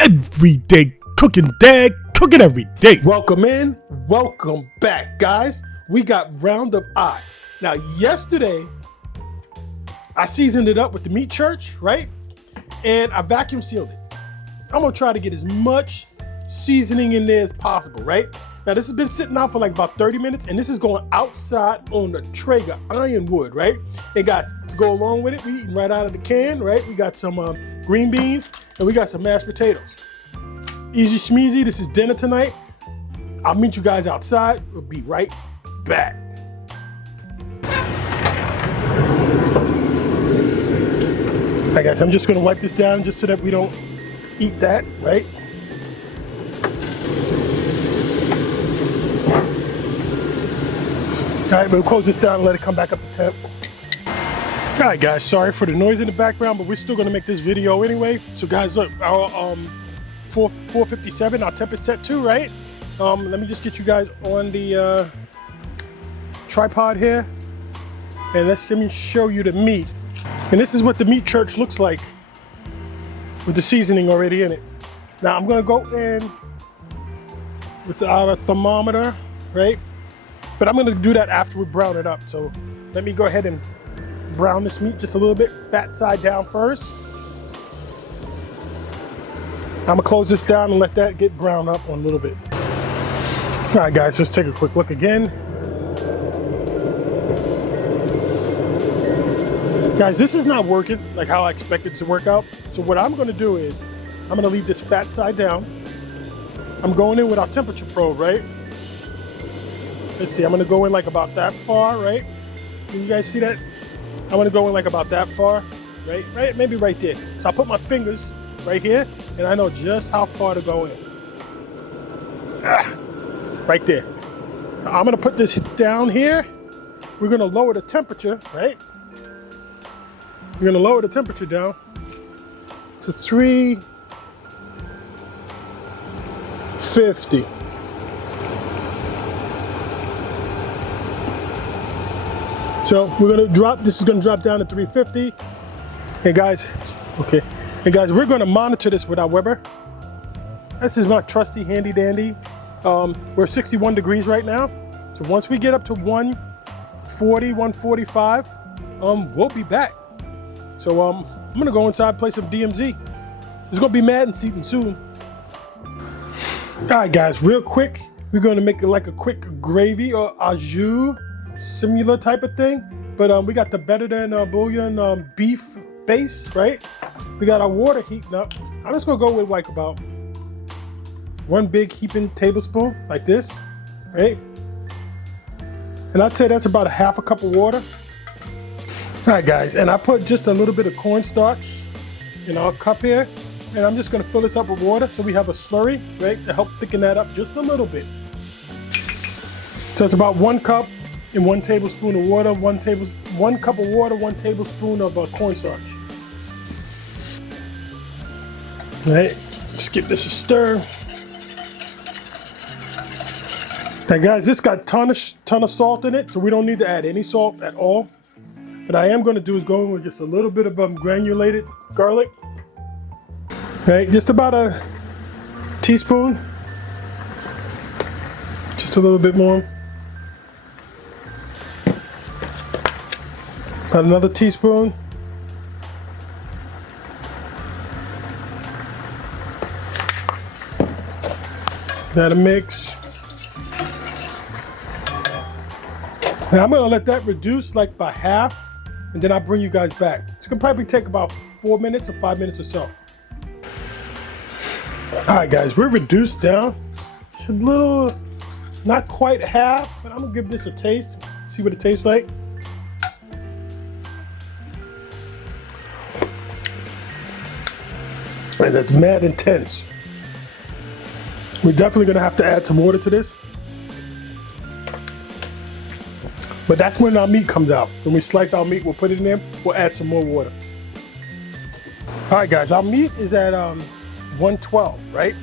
everyday cooking dad, cooking every day. Welcome in, welcome back, guys. We got round of I. Now, yesterday, I seasoned it up with the meat church, right? And I vacuum sealed it. I'm gonna try to get as much seasoning in there as possible, right? Now, this has been sitting out for like about 30 minutes, and this is going outside on the Traeger Ironwood, right? And guys, to go along with it, we eating right out of the can, right? We got some green beans, and we got some mashed potatoes. Easy schmeezy, this is dinner tonight. I'll meet you guys outside. We'll be right back. All right, guys, I'm just gonna wipe this down just so that we don't eat that, right? All right, we'll close this down and let it come back up to temp. All right, guys, sorry for the noise in the background, but we're still gonna make this video anyway. So guys, look, our 457, our temp is set too, right? Let me just get you guys on the tripod here, and let me show you the meat. And this is what the meat church looks like with the seasoning already in it. Now I'm gonna go in with our thermometer, right? But I'm gonna do that after we brown it up. So let me go ahead and brown this meat just a little bit, fat side down first. I'm gonna close this down and let that get browned up on a little bit. All right, guys, let's take a quick look again. Guys, this is not working like how I expected it to work out. So what I'm gonna do is, I'm gonna leave this fat side down. I'm going in with our temperature probe, right? Let's see, I'm gonna go in like about that far, right? Can you guys see that? I'm gonna go in like about that far, right? Maybe right there. So I put my fingers right here, and I know just how far to go in. Right there. Now I'm gonna put this down here. We're gonna lower the temperature, right? We're gonna lower the temperature down to 350. So we're gonna drop, this is gonna drop down to 350. Hey guys, okay. Hey guys, we're gonna monitor this with our Weber. This is my trusty handy dandy. We're 61 degrees right now. So once we get up to 140, 145, we'll be back. So I'm gonna go inside and play some DMZ. It's gonna be Madden season soon. All right guys, real quick, we're gonna make it like a quick gravy or au jus, similar type of thing. But we got the better than bouillon beef base, right? We got our water heating up. I'm just gonna go with like about one big heaping tablespoon, like this, right? And I'd say that's about a half a cup of water. All right, guys, and I put just a little bit of cornstarch in our cup here, and I'm just gonna fill this up with water so we have a slurry, right, to help thicken that up just a little bit. So it's about 1 cup and 1 tablespoon of water, 1 cup of water, 1 tablespoon of cornstarch. All right, just give this a stir. Now, guys, this got ton of salt in it, so we don't need to add any salt at all. What I am going to do is go in with just a little bit of granulated garlic. Right, just about a teaspoon. Just a little bit more. About another teaspoon. That'll mix. Now I'm gonna let that reduce like by half, and then I'll bring you guys back. It's gonna probably take about 4 minutes or 5 minutes or so. All right, guys, we're reduced down. It's a little, not quite half, but I'm gonna give this a taste, see what it tastes like. And that's mad intense. We're definitely gonna have to add some water to this. But that's when our meat comes out. When we slice our meat, we'll put it in there, we'll add some more water. All right, guys, our meat is at 112, right?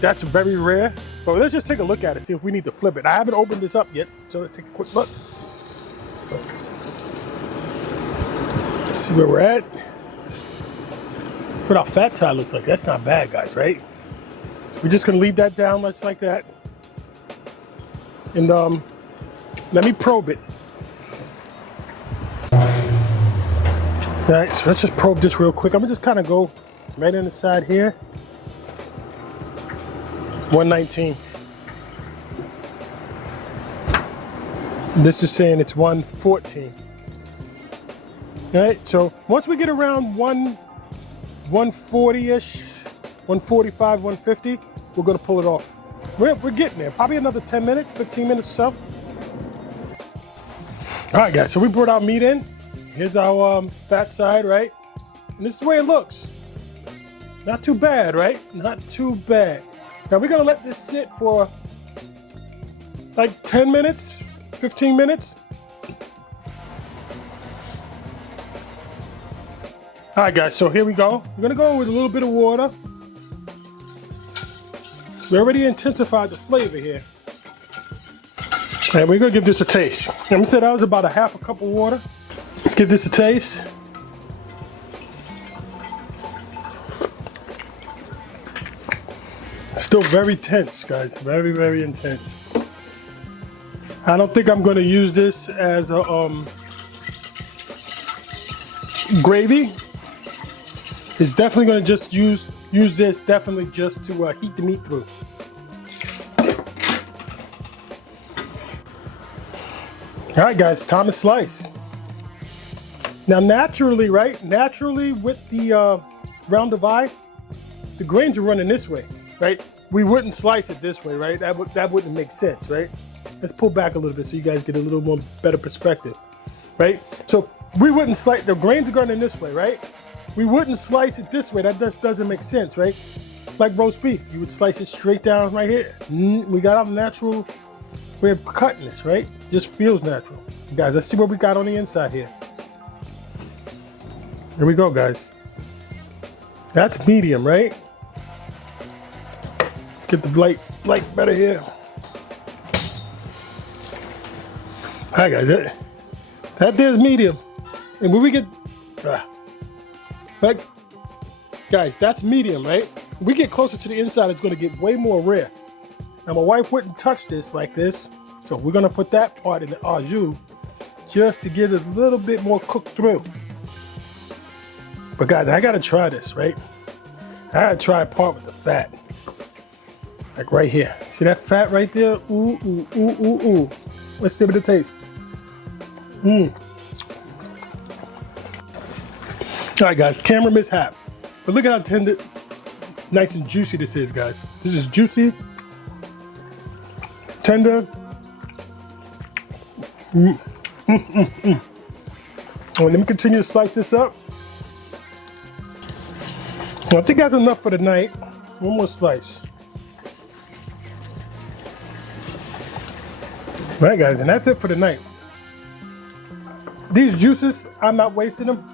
That's very rare, but let's just take a look at it, see if we need to flip it. I haven't opened this up yet, so let's take a quick look. Let's see where we're at. That's what our fat side looks like. That's not bad, guys, right? We're just gonna leave that down much like that. And let me probe it. All right, so let's just probe this real quick. I'm gonna just kind of go right in the side here. 119. This is saying it's 114. All right, so once we get around 140-ish, 145, 150, we're gonna pull it off. We're getting there. Probably another 10 minutes, 15 minutes or so. All right, guys, so we brought our meat in. Here's our fat side, right? And this is the way it looks. Not too bad, right? Not too bad. Now we're gonna let this sit for like 10 minutes, 15 minutes. All right, guys, so here we go. We're gonna go with a little bit of water. We already intensified the flavor here. And we're gonna give this a taste. I'm gonna say that was about a half a cup of water. Let's give this a taste. Still very tense, guys. Very, very intense. I don't think I'm gonna use this as a gravy. It's definitely gonna just use this definitely just to heat the meat through. All right, guys, time to slice. Now, naturally, right? Naturally, with the round divide, the grains are running this way, right? We wouldn't slice it this way, right? That wouldn't make sense, right? Let's pull back a little bit so you guys get a little more better perspective, right? So we wouldn't slice, the grains are running this way, right? We wouldn't slice it this way. That just doesn't make sense, right? Like roast beef, you would slice it straight down right here. We got our natural way of cutting this, right? Just feels natural. Guys, let's see what we got on the inside here. Here we go, guys. That's medium, right? Let's get the light better here. All right, guys, that there's medium. And when we get, like, guys, that's medium, right? When we get closer to the inside, it's gonna get way more rare. Now, my wife wouldn't touch this like this, so we're gonna put that part in the au jus just to get it a little bit more cooked through. But guys, I gotta try this, right? I gotta try a part with the fat. Like right here. See that fat right there? Ooh, ooh, ooh, ooh, ooh. Let's see what it tastes. All right, guys, camera mishap. But look at how tender, nice and juicy this is, guys. This is juicy, tender. Oh, let me continue to slice this up. Well, I think that's enough for the night. One more slice. All right, guys, and that's it for the night. These juices, I'm not wasting them.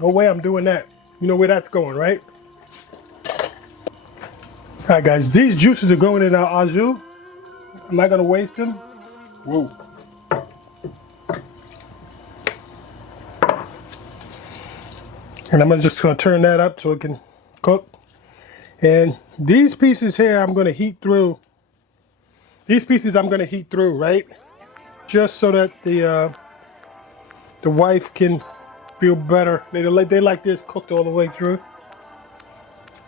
No way I'm doing that. You know where that's going, right? All right, guys, these juices are going in our au jus. I'm not gonna waste them. Whoa. And I'm just gonna turn that up so it can cook. And these pieces here, I'm gonna heat through. These pieces I'm gonna heat through, right? Just so that the wife can feel better. They like this cooked all the way through.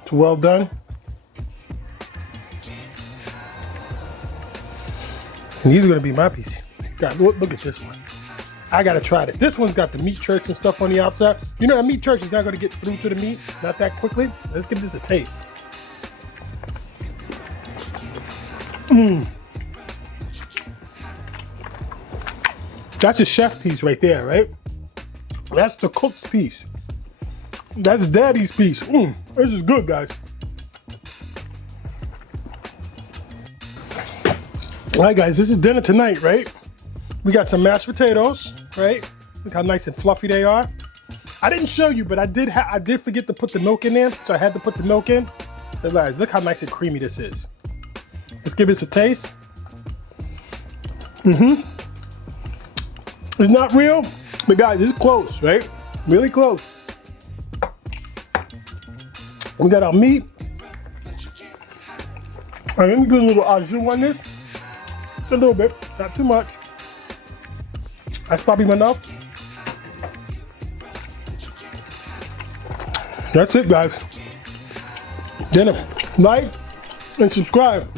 It's well done. And these are gonna be my piece. God, look at this one. I gotta try this. This one's got the meat church and stuff on the outside. You know, the meat church is not gonna get through to the meat, not that quickly. Let's give this a taste. That's a chef piece right there, right? That's the cook's piece. That's daddy's piece. This is good, guys. All right, guys, this is dinner tonight, right? We got some mashed potatoes, right? Look how nice and fluffy they are. I didn't show you, but I did forget to put the milk in there, so I had to put the milk in. But guys, look how nice and creamy this is. Let's give this a taste. It's not real, but guys, it's close, right? Really close. We got our meat. All right, let me do a little au jus on this. Just a little bit, not too much. That's probably enough. That's it, guys. Dinner. Like and subscribe.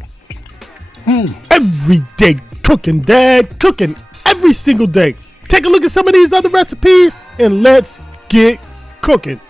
Every day cooking, Dad. Cooking every single day. Take a look at some of these other recipes and let's get cooking.